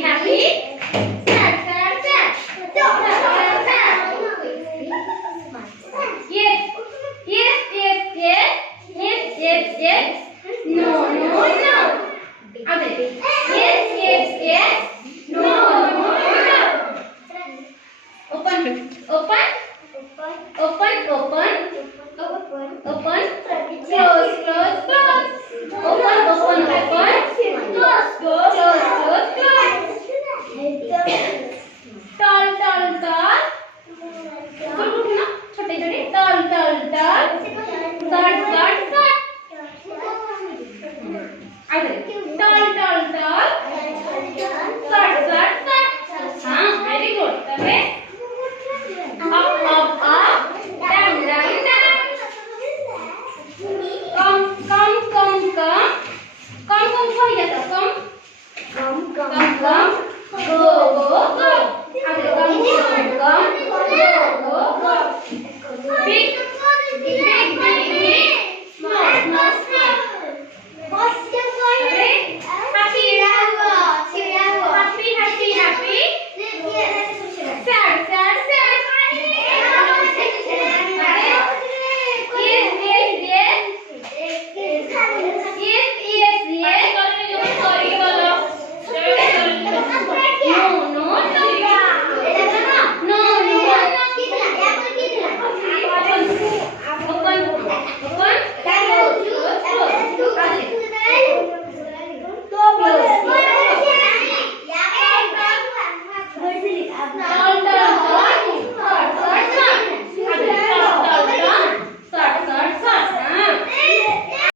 happy. Sad, sad, sad. Sad, sad. Yes, yes, yes, yes. Yes, yes, yes. No, no, no. Okay. Yes, yes, yes. No, no, no. Open, open, open, open, open. Close, close, close. Open, open, open. Close, close, close, close, close. Tall, tall, tall. छोटे छोटे tall, tall, tall. Short, short, short. आगे tall, tall, tall. Short, short, short. हाँ, very good.